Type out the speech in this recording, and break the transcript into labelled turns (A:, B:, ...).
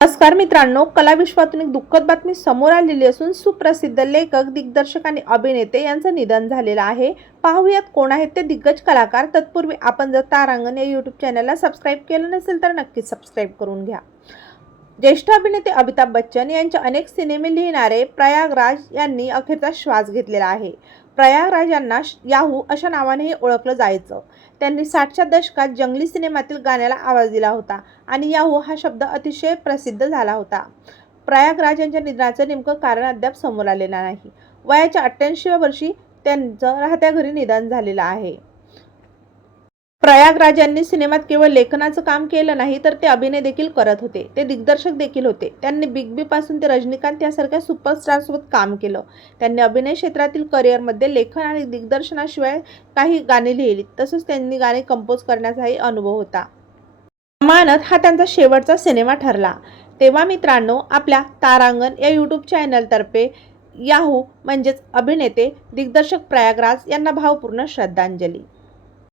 A: नमस्कार मित्रांनो कला विश्वातून एक दुःखद बातमी समोर आलेली असून सुप्रसिद्ध लेखक दिग्दर्शक आणि अभिनेते यांचं निधन झालेलं आहे. पाहूयात कोण आहेत ते दिग्गज कलाकार. तत्पूर्वी आपण जर तारांगण या यूट्यूब चॅनलला सबस्क्राईब केलं नसेल तर नक्कीच सबस्क्राईब करून घ्या. ज्येष्ठ अभिनेते अमिताभ बच्चन यांचे अनेक सिनेमे लिहिणारे प्रयागराज यांनी अखेरचा श्वास घेतलेला आहे. प्रयागराज यांना श- याहू अशा नावानेही ओळखलं जायचं. त्यांनी साठच्या दशकात जंगली सिनेमातील गाण्याला आवाज दिला होता आणि याहू हा शब्द अतिशय प्रसिद्ध झाला होता. प्रयागराज यांच्या निधनाचं नेमकं कारण अद्याप समोर आलेलं नाही. वयाच्या अठ्ठ्याऐंशीव्या वर्षी त्यांचं राहत्या घरी निधन झालेलं आहे. प्रयागराज यांनी सिनेमात केवळ लेखनाचं काम केलं नाही तर ते अभिनय देखील करत होते. ते दिग्दर्शक देखील होते. त्यांनी बिग बी पासून ते रजनीकांत यासारख्या सुपरस्टारसोबत काम केलं. त्यांनी अभिनय क्षेत्रातील करिअरमध्ये लेखन आणि दिग्दर्शनाशिवाय काही गाणी लिहिली. तसंच त्यांनी गाणे कंपोज करण्याचाही अनुभव होता. अमानत हा त्यांचा शेवटचा सिनेमा ठरला. तेव्हा मित्रांनो आपल्या तारांगण या यूट्यूब चॅनलतर्फे याहू म्हणजेच अभिनेते दिग्दर्शक प्रयागराज यांना भावपूर्ण श्रद्धांजली.